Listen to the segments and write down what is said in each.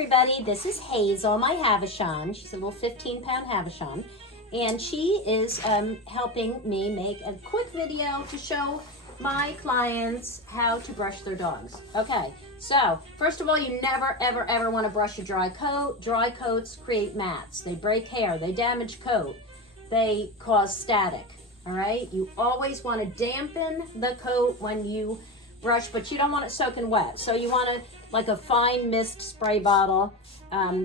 everybody, this is Hazel, my Havishon. She's a little 15-pound Havishon, and she is helping me make a quick video to show my clients how to brush their dogs. Okay, so first of all, you never ever want to brush a dry coat. Dry coats create mats. They break hair, they damage coat, they cause static. All right, you always want to dampen the coat when you brush, but you don't want it soaking wet. So you want to, like a fine mist spray bottle.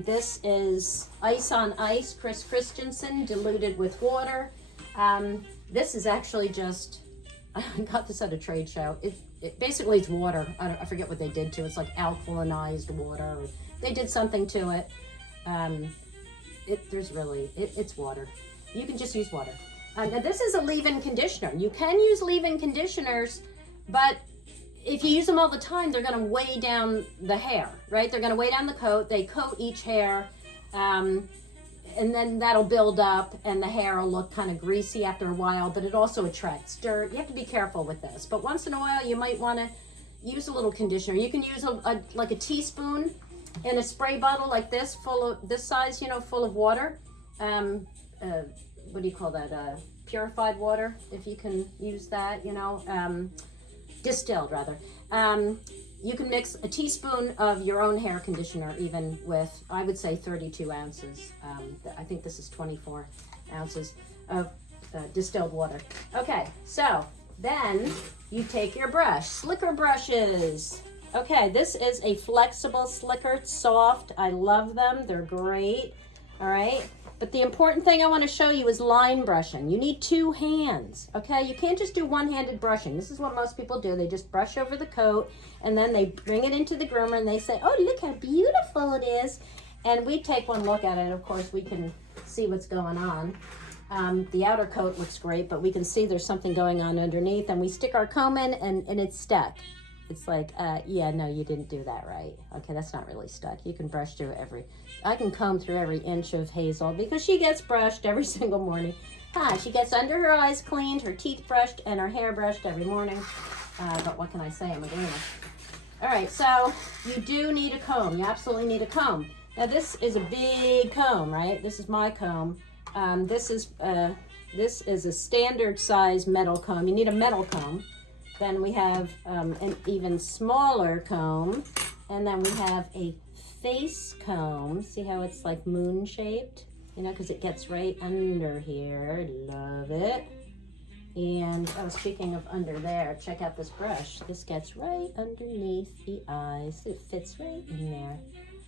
This is Ice on Ice, Chris Christensen, diluted with water. This is actually just, I got this at a trade show. Basically it's water. I forget what they did to it. It's like alkalinized water. They did something to it. It's water. You can just use water. Now this is a leave-in conditioner. You can use leave-in conditioners, but if you use them all the time, they're going to weigh down the hair, right? They're going to weigh down the coat. They coat each hair, and then that'll build up, and the hair will look kind of greasy after a while, but it also attracts dirt. You have to be careful with this. But once in a while, you might want to use a little conditioner. You can use like a teaspoon in a spray bottle like this, full of this size, full of water. What do you call that? Purified water, if you can use that, distilled rather. You can mix a teaspoon of your own hair conditioner even with, I would say, 32 ounces. I think this is 24 ounces of distilled water. Okay, so then you take your brush, slicker brushes. Okay, this is a flexible slicker. It's soft. I love them. They're great. All right. But the important thing I want to show you is line brushing. You need two hands, okay? You can't just do one-handed brushing. This is what most people do. They just brush over the coat, and then they bring it into the groomer, and they say, oh, look how beautiful it is. And we take one look at it. Of course, we can see what's going on. The outer coat looks great, but we can see there's something going on underneath, and we stick our comb in, and it's stuck. It's like, yeah, no, you didn't do that right. Okay, that's not really stuck. You can brush through I can comb through every inch of Hazel because she gets brushed every single morning. She gets under her eyes cleaned, her teeth brushed, and her hair brushed every morning. But what can I say? I'm a gamer. All right, so you do need a comb. You absolutely need a comb. Now, this is a big comb, right? This is my comb. This is a standard size metal comb. You need a metal comb. Then we have an even smaller comb, and then we have a face comb. See how it's like moon shaped? Because it gets right under here. Love it. And speaking of under there, check out this brush. This gets right underneath the eyes. It fits right in there.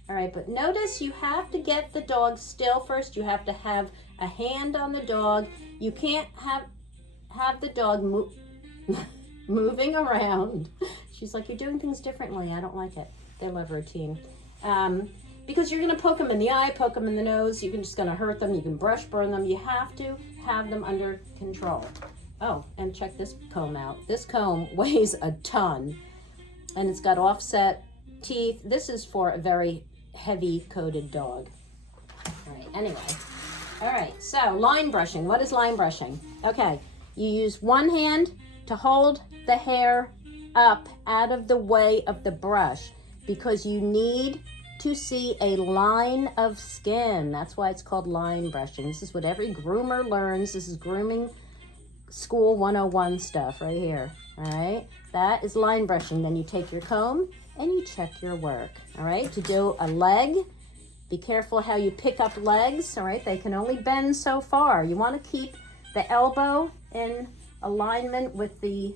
All right, but notice you have to get the dog still first. You have to have a hand on the dog. You can't have the dog move. Moving around. She's like, you're doing things differently. I don't like it. They love routine. Because you're going to poke them in the eye, poke them in the nose. You're just going to hurt them. You can brush burn them. You have to have them under control. Oh, and check this comb out. This comb weighs a ton, and it's got offset teeth. This is for a very heavy coated dog. All right, anyway. All right, so line brushing. What is line brushing? Okay, you use one hand to hold the hair up out of the way of the brush because you need to see a line of skin. That's why it's called line brushing. This is what every groomer learns. This is grooming school 101 stuff right here. All right, that is line brushing. Then you take your comb and you check your work. All right, to do a leg, be careful how you pick up legs. All right, they can only bend so far. You want to keep the elbow in alignment with the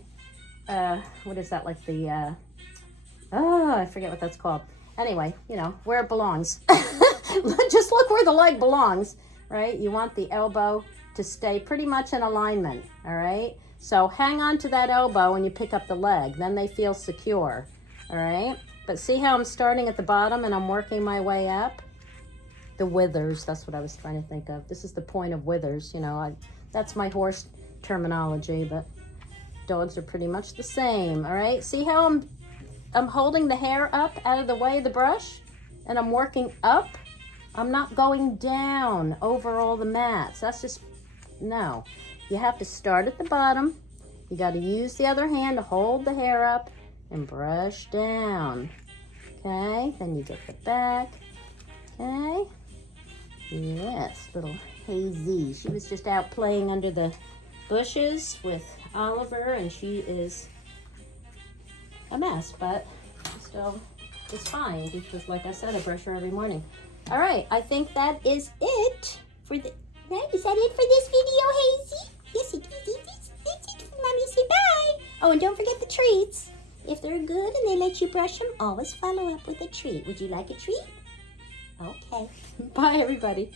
what is that, like the I forget what that's called. Anyway, where it belongs. Just look where the leg belongs, right? You want the elbow to stay pretty much in alignment. All right, so hang on to that elbow when you pick up the leg, then they feel secure. All right, but see how I'm starting at the bottom and I'm working my way up. The withers, that's what I was trying to think of. This is the point of withers. That's my horse terminology, but dogs are pretty much the same. All right, see how I'm holding the hair up out of the way of the brush, and I'm working up. I'm not going down over all the mats. That's just, no. You have to start at the bottom. You got to use the other hand to hold the hair up and brush down. Okay, then you get the back, Okay. Yes, little Hazy. She was just out playing under the bushes with Oliver, and she is a mess, but still is fine because, like I said, I brush her every morning. All right, I think that is it for the. Right? Is that it for this video, Hazy? Yes, it is. That's it. Mommy, say bye. Oh, and don't forget the treats. If they're good and they let you brush them, always follow up with a treat. Would you like a treat? Okay. Bye, everybody.